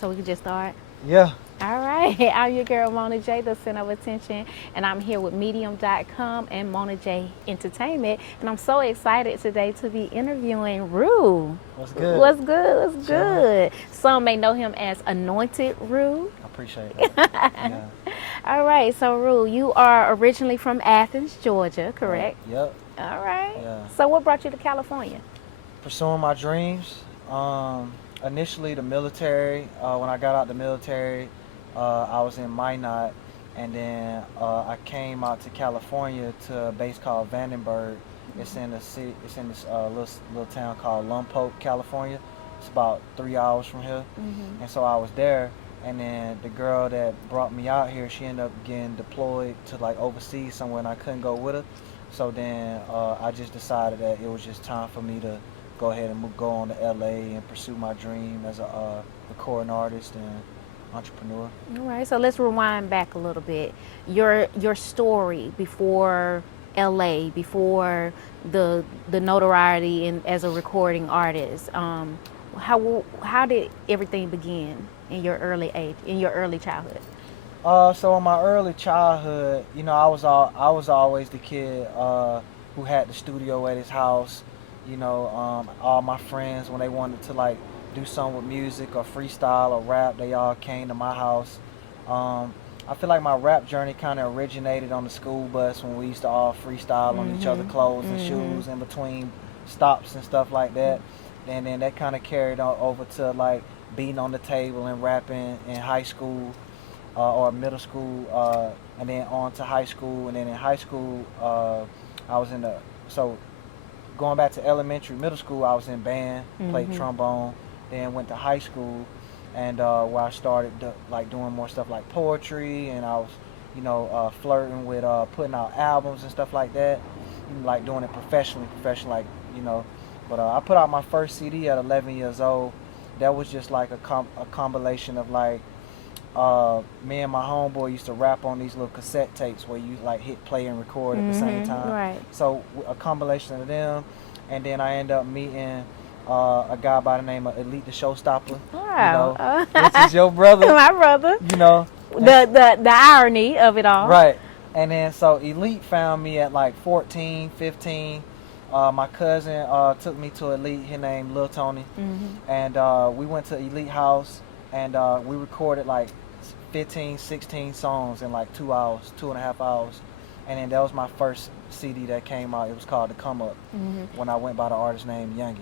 So we can just start. Yeah. All right. I'm your girl, Mona J, the center of attention. And I'm here with Medium.com and Mona J Entertainment. And I'm so excited today to be interviewing Rue. What's good? What's good? What's Chilling. good? Some may know him as Anointed Rue. I appreciate that. Yeah. All right. So, Rue, you are originally from Athens, Georgia, correct? Yep. All right. Yeah. So, what brought you to California? Pursuing my dreams. Initially, the military. When I got out the military, I was in Minot, and then I came out to California to a base called Vandenberg. It's in the city. It's in this little town called Lompoc, California. It's about 3 hours from here, and so I was there. And then the girl that brought me out here, she ended up getting deployed to like overseas somewhere, and I couldn't go with her. So then I just decided that it was just time for me to go ahead and go on to LA and pursue my dream as a recording artist and entrepreneur. All right, so let's rewind back a little bit. Your story before LA, before the notoriety in, as a recording artist. How did everything begin in your early age, in your early childhood? So in my early childhood, you know, I was always the kid who had the studio at his house. You know, all my friends, when they wanted to like do something with music or freestyle or rap, they all came to my house. I feel like my rap journey kind of originated on the school bus when we used to all freestyle on each other's clothes and shoes in between stops and stuff like that. And then that kind of carried on over to like beating on the table and rapping in high school or middle school, and then on to high school. And then in high school, I was in the going back to elementary, middle school, I was in band, played trombone. Then went to high school, and where I started doing more stuff like poetry, and I was, you know, flirting with putting out albums and stuff like that, like doing it professionally, like, you know. But I put out my first CD at 11 years old. That was just like a combination of like me and my homeboy used to rap on these little cassette tapes where you like hit play and record at the same time. Right. So a combination of them, and then I ended up meeting a guy by the name of Elite the Showstopper. Wow. You know, which is your brother. My brother. You know. The irony of it all. Right. And then so Elite found me at like 14, 15. My cousin took me to Elite, his name Lil Tony. And we went to Elite house, and we recorded like 15, 16 songs in like 2 hours, 2.5 hours. And then that was my first CD that came out. It was called The Come Up, when I went by the artist name Youngie.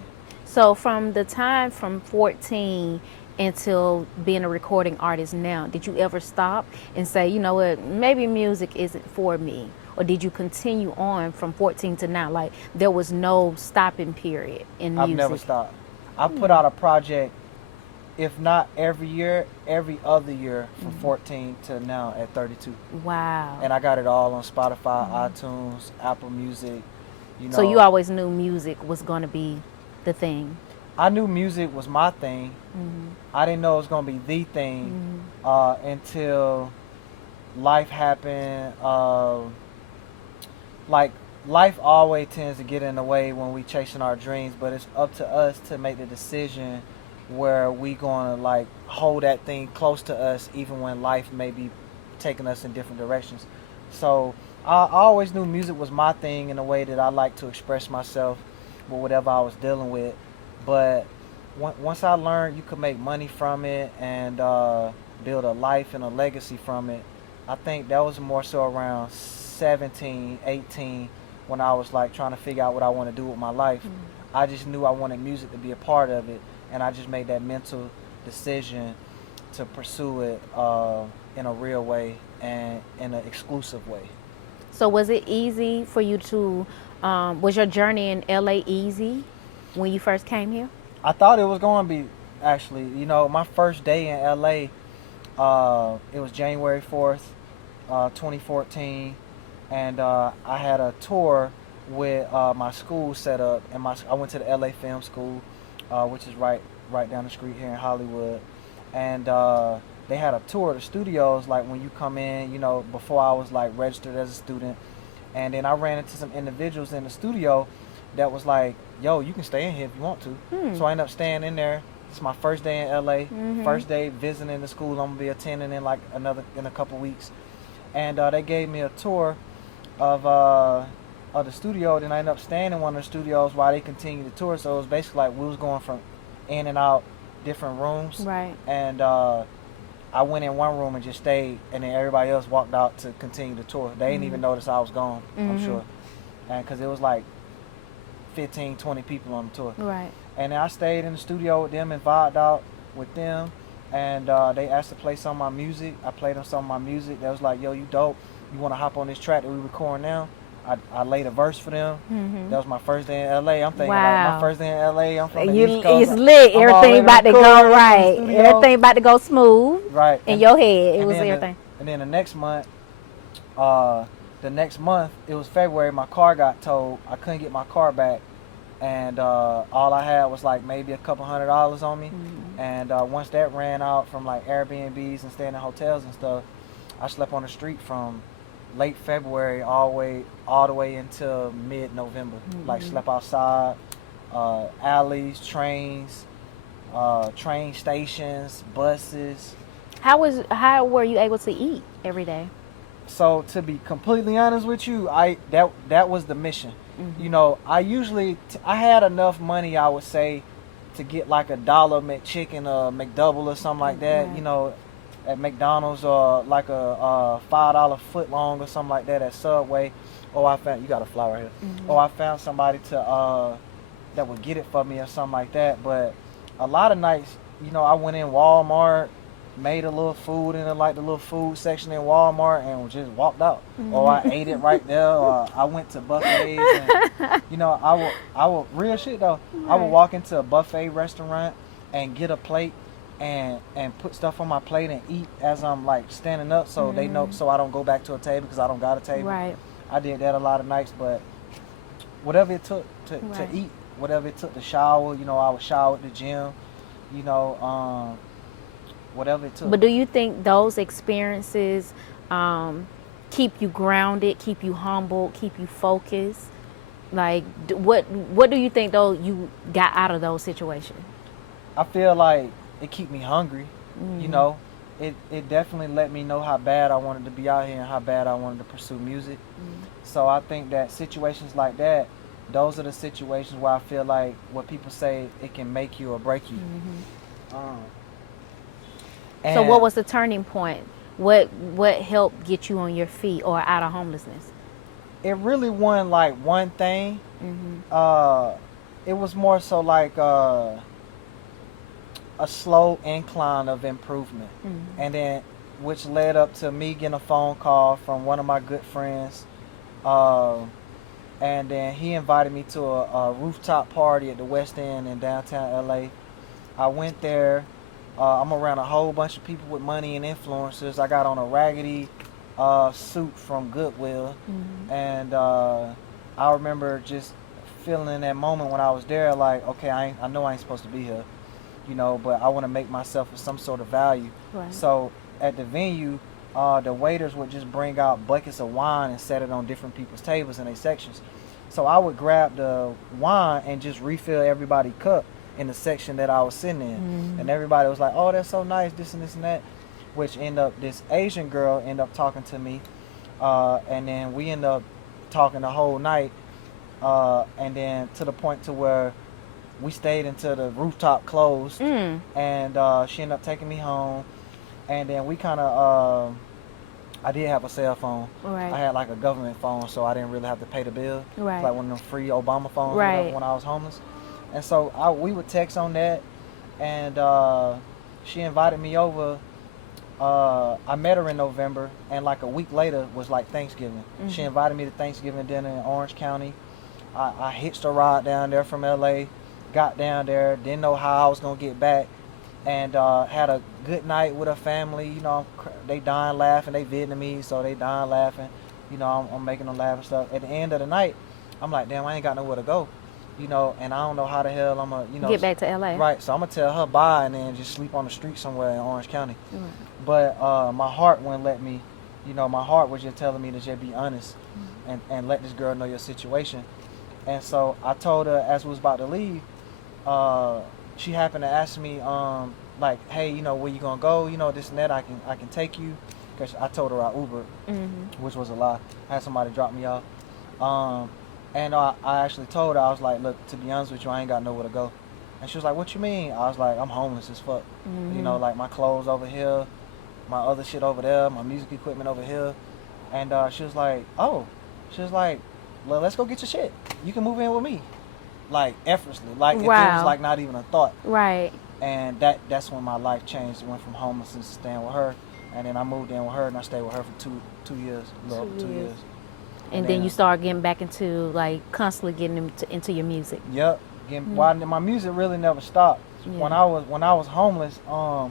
So from the time from 14 until being a recording artist now, did you ever stop and say, you know what, maybe music isn't for me? Or did you continue on from 14 to now? Like there was no stopping period in music? I've never stopped. I put out a project, if not every year, every other year from 14 to now at 32. Wow. And I got it all on Spotify, iTunes, Apple Music. You know, so you always knew music was going to be the thing? I knew music was my thing. I didn't know it was going to be the thing until life happened. Like, life always tends to get in the way when we chasing our dreams, but it's up to us to make the decision where we going to like hold that thing close to us even when life may be taking us in different directions. So I always knew music was my thing in a way that I like to express myself with whatever I was dealing with. But once I learned you could make money from it and build a life and a legacy from it, I think that was more so around 17, 18 when I was like trying to figure out what I want to do with my life. I just knew I wanted music to be a part of it, and I just made that mental decision to pursue it in a real way and in an exclusive way. So was it easy for you to, was your journey in LA easy when you first came here? I thought it was going to be, actually. You know, my first day in LA, it was January 4th, 2014, and I had a tour with my school set up, and I went to the LA Film School, which is right down the street here in Hollywood, and they had a tour of the studios, like when you come in, you know, before I was like registered as a student. And then I ran into some individuals in the studio that was like, yo, you can stay in here if you want to. So I ended up staying in there it's my first day in LA. Mm-hmm. First day visiting the school I'm gonna be attending in like in a couple weeks, and they gave me a tour of the studio. Then I ended up staying in one of the studios while they continued the tour. So it was basically like we was going from in and out different rooms. Right. And I went in one room and just stayed, and then everybody else walked out to continue the tour. They didn't even notice I was gone, I'm sure. And because it was like 15, 20 people on the tour. Right. And then I stayed in the studio with them and vibed out with them. And they asked to play some of my music. I played them some of my music. They was like, yo, you dope. You want to hop on this track that we recording now? I laid a verse for them. Mm-hmm. That was my first day in LA. I'm thinking Wow. like my first day in LA. I'm from the East Coast. It's lit. I'm Everything already about to go recording in the right. studio. Everything about to go smooth. Right. In your head, it was then everything. And then the next month, it was February. My car got towed. I couldn't get my car back, and all I had was like maybe a couple $100 on me. Mm-hmm. And once that ran out from like Airbnbs and staying in hotels and stuff, I slept on the street from late February all the way until mid-November. Like slept outside, alleys, trains, train stations, buses. How were you able to eat every day? So to be completely honest with you, that was the mission. Mm-hmm. You know, I had enough money, I would say, to get like $1 McChicken or McDouble or something like that. Right. You know, at McDonald's or like a $5 foot long or something like that at Subway. Or I found, you got a flower here. Mm-hmm. Or I found somebody that would get it for me or something like that. But a lot of nights, you know, I went in Walmart, made a little food in the little food section in Walmart and just walked out. Or I ate it right there. Or I went to buffets. And, you know, I would real shit though. Right. I would walk into a buffet restaurant and get a plate and put stuff on my plate and eat as I'm like standing up, so they know, so I don't go back to a table because I don't got a table. Right. I did that a lot of nights, but whatever it took to eat, whatever it took to shower, you know, I would shower at the gym, you know, whatever it took. But do you think those experiences keep you grounded, keep you humble, keep you focused? Like, what do you think though you got out of those situations? I feel like it keep me hungry. You know, it definitely let me know how bad I wanted to be out here and how bad I wanted to pursue music. So I think that situations like that, those are the situations where I feel like what people say, it can make you or break you. So what was the turning point? What helped get you on your feet or out of homelessness? It really wasn't like one thing. It was more so like a slow incline of improvement. And then which led up to me getting a phone call from one of my good friends, and then he invited me to a rooftop party at the West End in downtown LA. I went there. I'm around a whole bunch of people with money and influencers. I got on a raggedy suit from Goodwill, and I remember just feeling in that moment when I was there like, okay, I know I ain't supposed to be here, you know, but I want to make myself of some sort of value. Right. So at the venue, the waiters would just bring out buckets of wine and set it on different people's tables in their sections. So I would grab the wine and just refill everybody's cup in the section that I was sitting in. And everybody was like, oh, that's so nice, this and this and that, which this Asian girl ended up talking to me, and then we ended up talking the whole night, and then to the point to where we stayed until the rooftop closed, and she ended up taking me home, and then we kind of, I did have a cell phone. Right. I had like a government phone, so I didn't really have to pay the bill. Right. Like one of them free Obama phones Right. when I was homeless. And so we would text on that, and she invited me over. I met her in November, and like a week later was like Thanksgiving. She invited me to Thanksgiving dinner in Orange County. I hitched a ride down there from LA, got down there, didn't know how I was gonna get back, and had a good night with her family. You know, they dying laughing. They Vietnamese, so they dying laughing. You know, I'm making them laugh and stuff. At the end of the night, I'm like, damn, I ain't got nowhere to go. You know, and I don't know how the hell I'm gonna, you know, get back to LA. Right, so I'm gonna tell her bye and then just sleep on the street somewhere in Orange County. But my heart wouldn't let me, you know, my heart was just telling me to just be honest and let this girl know your situation. And so I told her as we was about to leave, she happened to ask me, like, hey, you know, where you gonna go? You know, this and that. I can take you, cause I told her I Ubered, which was a lie. I had somebody drop me off. Um, and I actually told her, I was like, look, to be honest with you, I ain't got nowhere to go. And she was like, what you mean? I was like, I'm homeless as fuck. You know, like my clothes over here, my other shit over there, my music equipment over here. And she was like, oh, she was like, well, let's go get your shit. You can move in with me. Like effortlessly, like if it was like not even a thought. Right. And that's when my life changed. It went from homelessness to staying with her, and then I moved in with her, and I stayed with her for two years, a little over 2 years. And then you start getting back into like constantly getting into your music. Yep. Well, my music really never stopped. Yeah. When I was homeless, I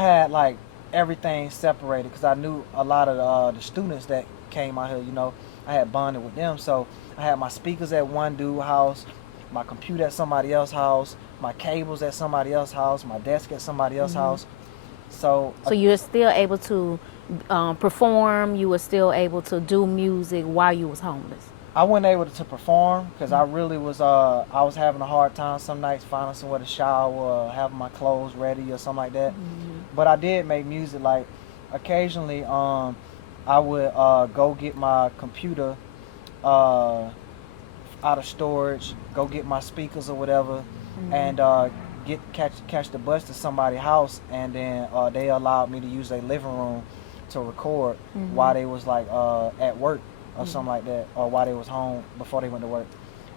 had like everything separated because I knew a lot of the students that came out here. You know, I had bonded with them, so I had my speakers at one dude's house, my computer at somebody else's house, my cables at somebody else's house, my desk at somebody else's house. So you were still able to perform. You were still able to do music while you was homeless. I wasn't able to perform because I really was. I was having a hard time some nights finding somewhere to shower, or having my clothes ready or something like that. But I did make music. Like occasionally, I would go get my computer out of storage, go get my speakers or whatever, and catch the bus to somebody's house, and then they allowed me to use their living room to record while they was like at work or something like that, or while they was home before they went to work.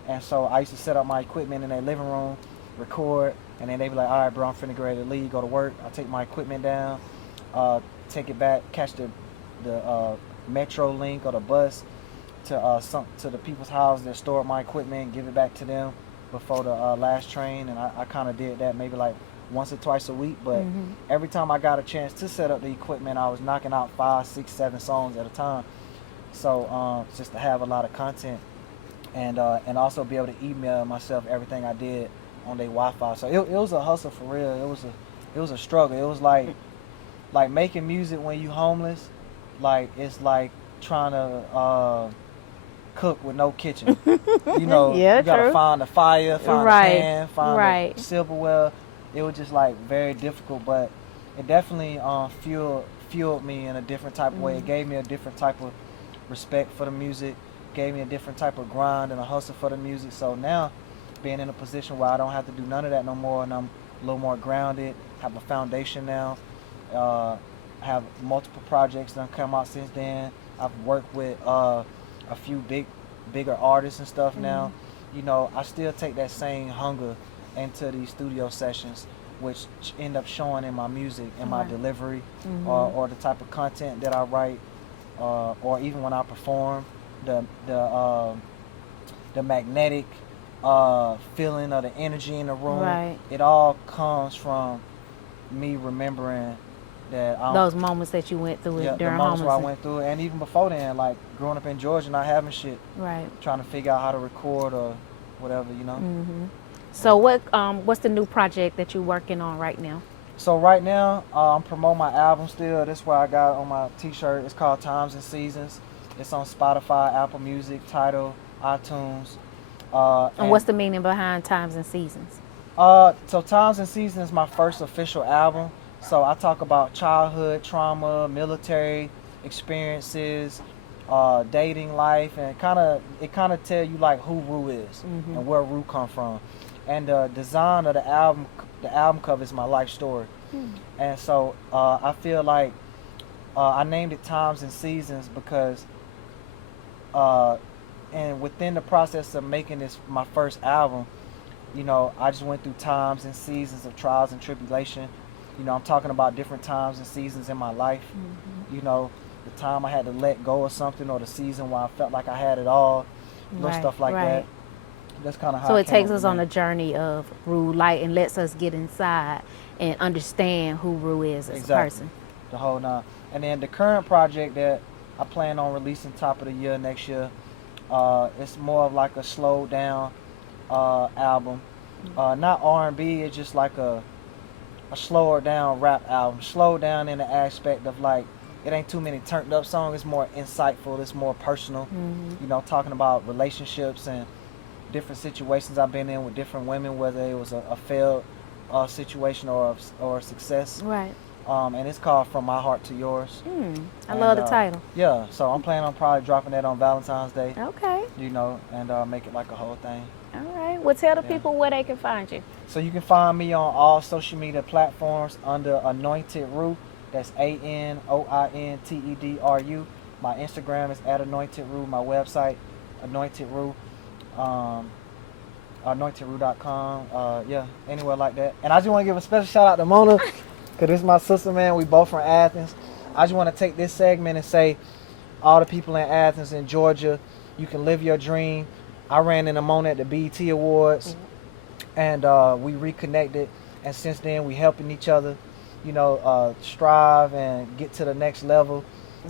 And so I used to set up my equipment in their living room, record, and then they be like, all right, bro, I'm finna get ready to leave, go to work. I take my equipment down, take it back, catch the Metro Link or the bus to the people's house that stored my equipment, give it back to them before the last train. And I kind of did that maybe like once or twice a week, but every time I got a chance to set up the equipment, I was knocking out 5, 6, 7 songs at a time. So just to have a lot of content, and also be able to email myself everything I did on their Wi-Fi. So it was a hustle for real. It was a struggle. It was like making music when you homeless. Like it's like trying to cook with no kitchen. You know, you gotta find the fire, find the pan, find the silverware. It was just like very difficult, but it definitely fueled me in a different type of way. It gave me a different type of respect for the music, gave me a different type of grind and a hustle for the music. So now, being in a position where I don't have to do none of that no more, and I'm a little more grounded, have a foundation now, have multiple projects that have come out since then. I've worked with a few bigger artists and stuff now. You know, I still take that same hunger into these studio sessions, which end up showing in my music and my delivery, or the type of content that I write, or even when I perform, the magnetic feeling of the energy in the room. It all comes from me remembering that those moments that you went through during the moments homelessness. where I went through it, and even before then, like growing up in Georgia, not having shit, trying to figure out how to record or whatever, you know. So what's the new project that you're working on right now? So right now, I'm promoting my album still. That's why I got on my t-shirt. It's called Times and Seasons. It's on Spotify, Apple Music, Tidal, iTunes. And what's the meaning behind Times and Seasons? So Times and Seasons is my first official album. So I talk about childhood trauma, military experiences, dating life, and it kind of tell you like who Rue is and where Rue come from. And the design of the album cover is my life story. And so I feel like I named it Times and Seasons because and within the process of making this my first album, you know, I just went through times and seasons of trials and tribulation. You know, I'm talking about different times and seasons in my life. You know, the time I had to let go of something, or the season where I felt like I had it all, little stuff like that. That's kind of how. So it takes us on a journey of Rue Light and lets us get inside and understand who Rue is as a person. The whole nine. And then the current project that I plan on releasing top of the year next year, it's more of like a slowed down album. Not R&B, it's just like a slower down rap album. Slowed down in the aspect of like, it ain't too many turned up songs. It's more insightful. It's more personal. You know, talking about relationships and different situations I've been in with different women, whether it was a failed situation or a success. Right. And it's called From My Heart to Yours. I love the title. Yeah, so I'm planning on probably dropping that on Valentine's Day. Okay. You know, and make it like a whole thing. All right. Well, tell the people where they can find you. So you can find me on all social media platforms under Anointed Roo. That's ANOINTEDRU. My Instagram is @AnointedRoo. My website, Anointed Roo. AnointedRoo.com. Yeah, anywhere like that. And I just want to give a special shout out to Mona, because this is my sister, man. We both from Athens. I just want to take this segment and say, all the people in Athens and Georgia, you can live your dream. I ran into Mona at the B.E.T Awards, and we reconnected. And since then, we helping each other, you know, strive and get to the next level.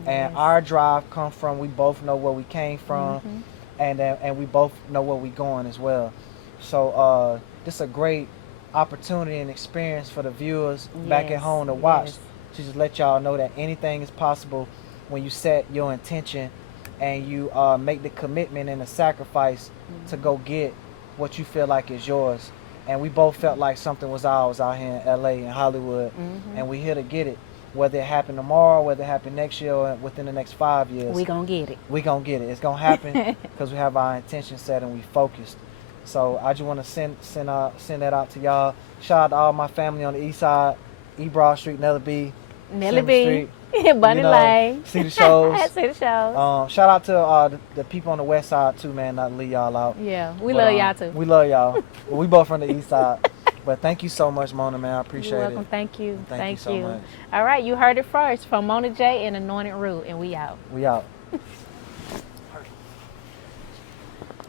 And our drive comes from, we both know where we came from, and we both know where we going as well. So this is a great opportunity and experience for the viewers back at home to watch, to just let y'all know that anything is possible when you set your intention and you make the commitment and the sacrifice to go get what you feel like is yours. And we both felt like something was ours out here in LA and Hollywood, and we're here to get it. Whether it happen tomorrow, whether it happen next year, or within the next 5 years, We gonna get it. we gonna get it. It's gonna happen because we have our intention set and we focused. So I just want to send that out to y'all. Shout out to all my family on the east side, E Broad Street, Nelly B, Nelly Simon B, Street, Bunny you know, Lane. see the shows. See the shows. Shout out to the people on the west side too, man. Not to leave y'all out. Yeah, we But, love y'all too. We love y'all. We both from the east side. But thank you so much, Mona, man. I appreciate You're welcome. it. Thank you. Thank you so much. All right, you heard it first from Mona J and Anointed Roo, and we out. We out.